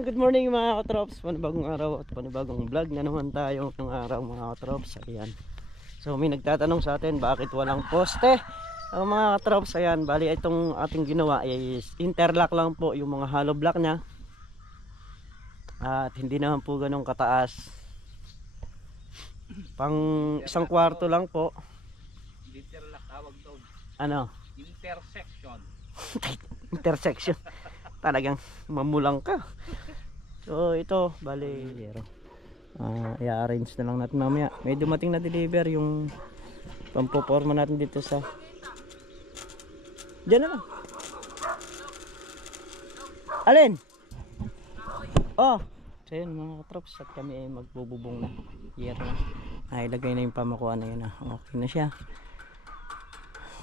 Ayan, good morning mga katrops. Panibagong araw at panibagong vlog na naman tayo ng araw mga katrops. Ayan. So may nagtatanong sa atin bakit walang poste. Ang mga katrops, ayan, bali itong ating ginawa is interlock lang po yung mga hollow block niya. At hindi naman po ganun kataas. Pang isang kwarto lang po. Interlock tawag daw. Ano? Intersection. Intersection. Talagang mamulang ka. So ito bali i-arrange na lang natin mamaya. May dumating na deliver yung pampoporma natin dito sa diyan na lang. Alin? Oh, so yun mga katrops, at kami ay magbububong na. Year na. Ay ilagay na yung pamakuan na yun. Okay na siya.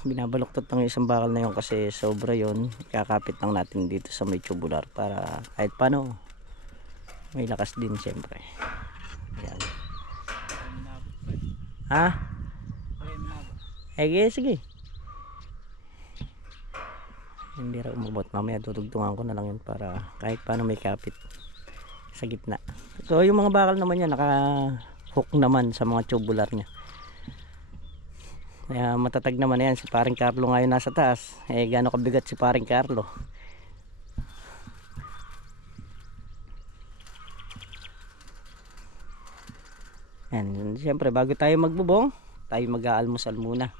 Binabaluktot ng isang bakal na yun kasi sobra yun. Kakapit lang natin dito sa may tubular para kahit paano may lakas din siyempre. Ayan. Ha? Sige. Hindi raw umabot. Mamaya tutugtungan ko na lang yun para kahit paano may kapit sa gitna. So yung mga bakal naman yan naka hook naman sa mga tubular nya. Kaya matatag naman yan. Si paring Carlo ngayon nasa taas. Gaano kabigat si paring Carlo. Yan. Siyempre bago tayo magbubong, tayo mag-aalmusal muna,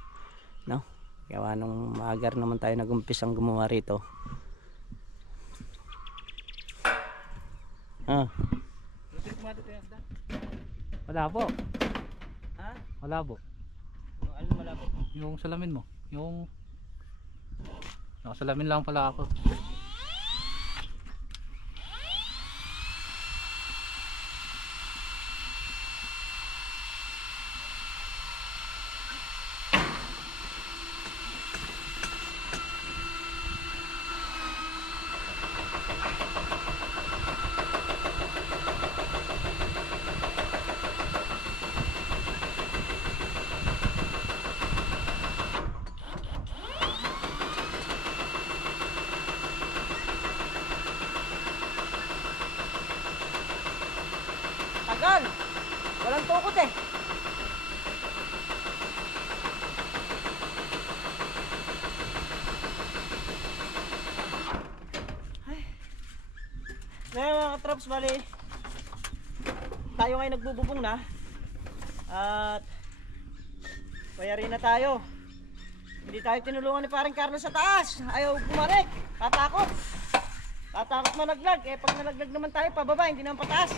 no? Gawa nung maagar naman tayo nag-umpisang gumawa rito. Wala po. Ha? Wala po. Ano malabo? Yung salamin mo. Yung nakasalamin lang pala ako. Tagal! Walang tukot eh. Ngayon mga katrops, bali tayo ngayon nagbububong na. At bayarin na tayo. Hindi tayo tinulungan ni paring Carlos sa taas. Ayaw bumalik. Tatakot. Tatakot malaglag. Pag nalaglag naman tayo pababa, hindi naman pataas.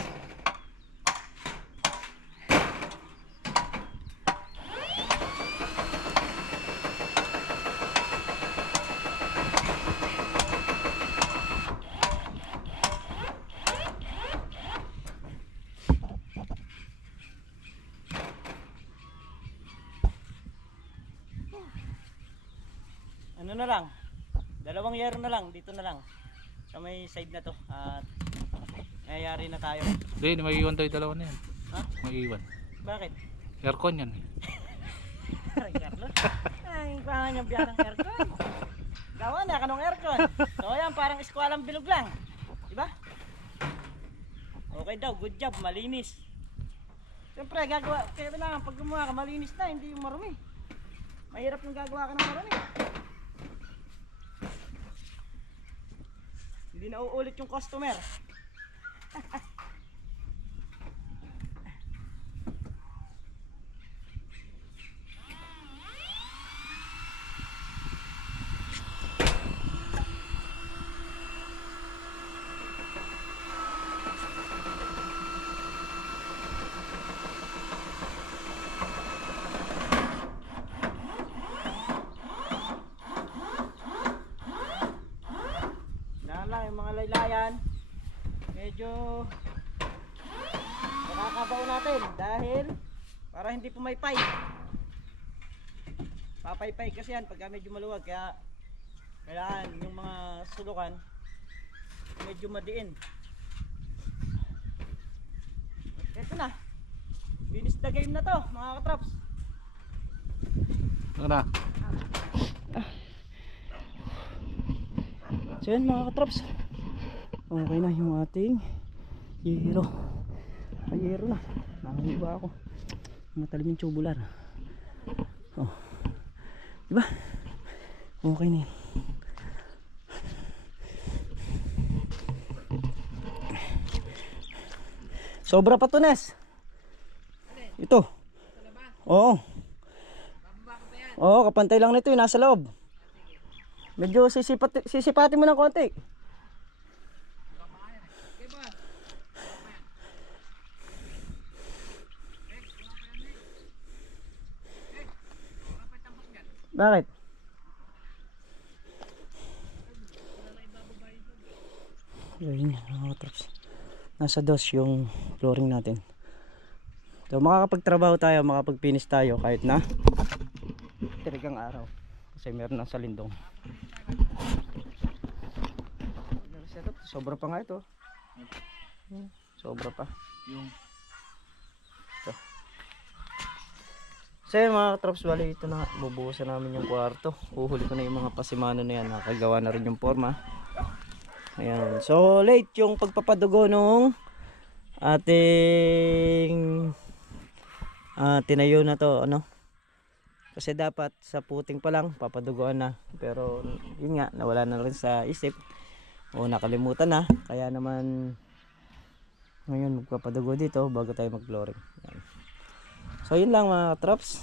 Ano na lang, 2 year na lang, dito na lang sa may side na to at mayayari na tayo. Hindi, mag-iwan tayo dalawa na yan. Ha? Mag-iwan. Bakit? Aircon yan. Ay, Carlos. Ay, paano yung biyan ng aircon? Gawa na, kanong aircon. So yan, parang eskwalang bilog lang. Diba? Okay daw, good job, malinis. Siyempre, gagawa, kaya na pag gumawa ka, malinis na, hindi yung marumi. Mahirap yung gagawa ka ng marumi. Hindi na uulit yung customer. Yung mga laylayan medyo makakabaw natin dahil para hindi pumaypay. Papaypay kasi yan pagka medyo maluwag, kaya kailangan yung mga sulukan medyo madiin. Ito na, finish the game na to mga katraps. Ano na? So yun mga katrops, Okay na yung ating yero. Ay, yero na. Nakahiba ako. Matalim yung tubular. Oh. Diba? Okay na yun. Sobra pa to, Nes. Ito. Oo. Oo, kapantay lang nito, nasa loob. Medyo sisipatin mo ng konti. Bakit? Yun, nasa dos yung flooring natin. So makakapagtrabaho tayo, makapagpinis tayo kahit na tirigang araw. Kasi meron ng salindong. Sobra pa nga ito. Sobra pa. Ito. So yun mga katrops, bali ito na, bubuhusan namin yung kwarto. Uhuli ko na yung mga pasimano na yan, nakagawa na rin yung forma. Ayan. So late yung pagpapadugo nung ating tinayo na to, ano? Kasi dapat sa puting pa lang papadugoan na. Pero yun nga, nawala na rin sa isip. O nakalimutan na. Kaya naman ngayon magpapadugo dito bago tayo mag-flooring. So yun lang mga traps.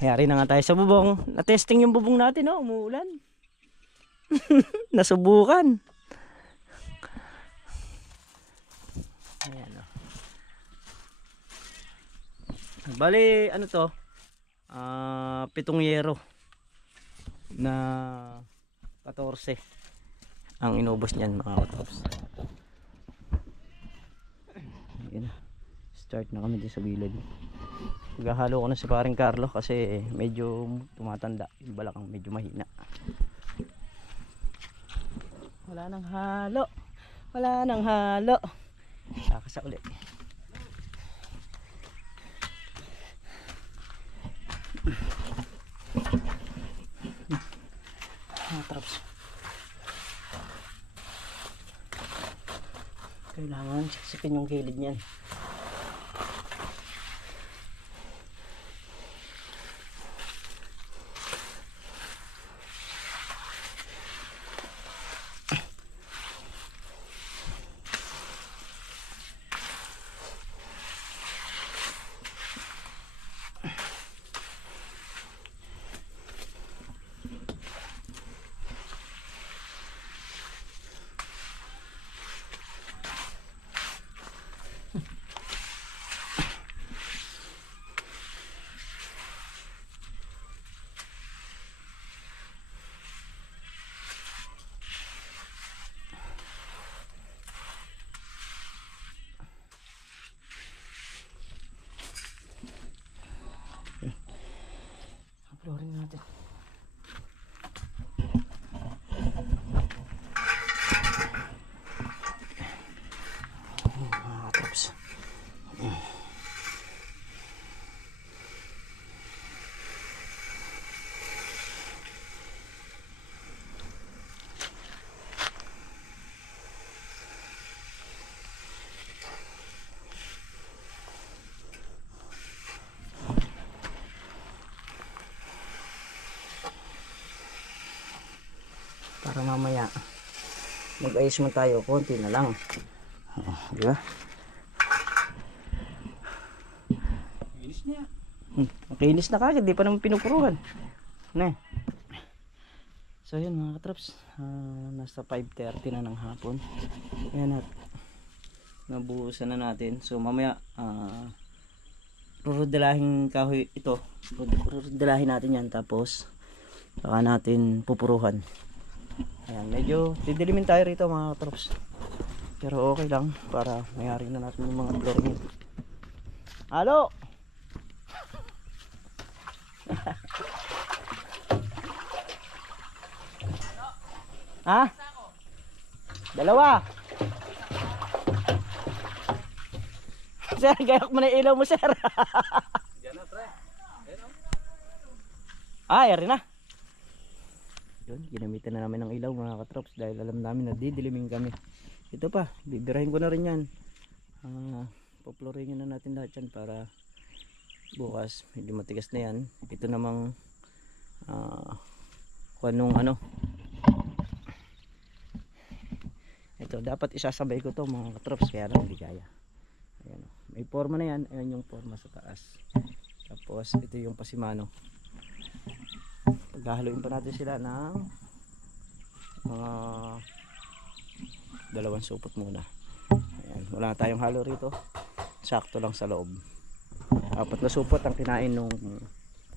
Yari na nga tayo sa bubong. Na-testing yung bubong natin, no? Umuulan. Nasubukan. Ayan, no? Bali, ano to? 7 yero na 14 ang inubos niyan mga katrops. Ayan na. Start na kami dito sa gilid. Maghahalo ko na si paring Carlo kasi medyo tumatanda. Yung balakang medyo mahina. Wala nang halo. Wala nang halo. Saka sa ulit. Traps. Kailangan siksipin yung gilid niyan. Flooring natin. Mga traps. Para mamaya mag-ayos mo tayo, konti na lang. Di ba? Kinis niya. Makinis na kagad, di pa naman pinupuruhan. Ne. So yun mga katraps, nasa 5:30 na ng hapon. Ayan at nabuhusan na natin. So mamaya rurudalahin kahoy ito. Rurudalahin natin yan tapos saka natin pupuruhan. Ayan, medyo didilimin tayo rito mga katrops. Pero okay lang para mayari na natin yung mga flooring. Halo! Ha? Dalawa! Sir, gayak mo na ilaw mo, sir. Diyan na, pre. Ah, yari na. Yun, ginamitan na namin ng ilaw mga katrops dahil alam namin na didiliming kami. Ito pa, bibirahin ko na rin yan. Poploringin na natin lahat yan para bukas medyo matigas na yan. Ito namang kung anong ano, ito dapat isasabay ko to mga katrops, kaya lang hindi kaya. Ayan, may forma na yan. Ayan yung forma sa taas, tapos ito yung pasimano. Paghahaluin pa natin sila ng mga 2 supot muna. Ayan, wala na tayong halo rito, sakto lang sa loob. 4 na supot ang kinain nung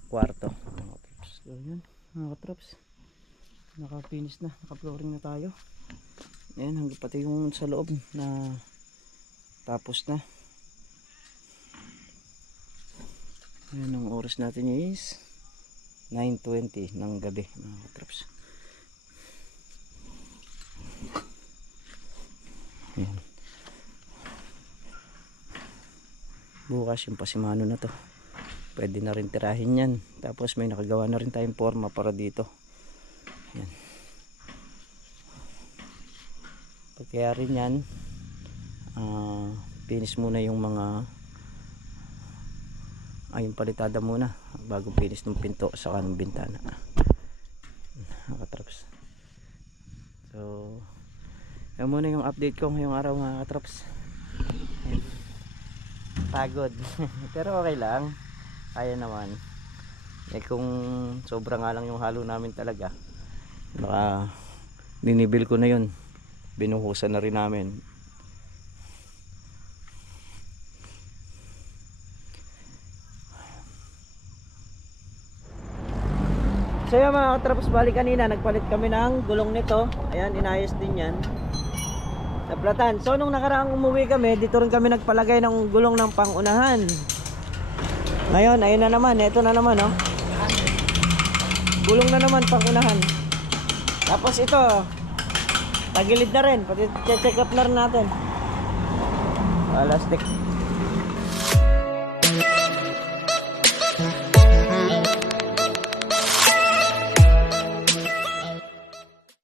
kwarto mga katrops. So yun mga katrops, naka-finish na, naka-flooring na tayo. Ayan, hanggang pati yung sa loob na tapos na. Ayan, ang oras natin is 9:20 ng gabi mga katrops. Ayan. Bukas yung pasimano na to, pwede na rin tirahin yan. Tapos may nakagawa na rin tayong forma para dito. Ayan. Kaya rin yan, finish muna yung mga yung palitada muna bago finish ng pinto sa kanong bintana mga katrops. So yan muna yung update ko ngayong araw mga katrops. Pagod pero okay lang, kaya naman. Kung sobra nga lang yung halo namin talaga, baka binibil ko na yun, binuhusan na rin namin. So yun mga katrops, balik kanina nagpalit kami ng gulong nito. Ayan, inayos din yan sa platan. So nung nakaraang umuwi kami, dito rin kami nagpalagay ng gulong ng pangunahan. Ngayon, ayun na naman, ito na naman, oh. Gulong na naman pangunahan. Tapos ito, tagilid na rin, pati check up na rin natin. Plastic.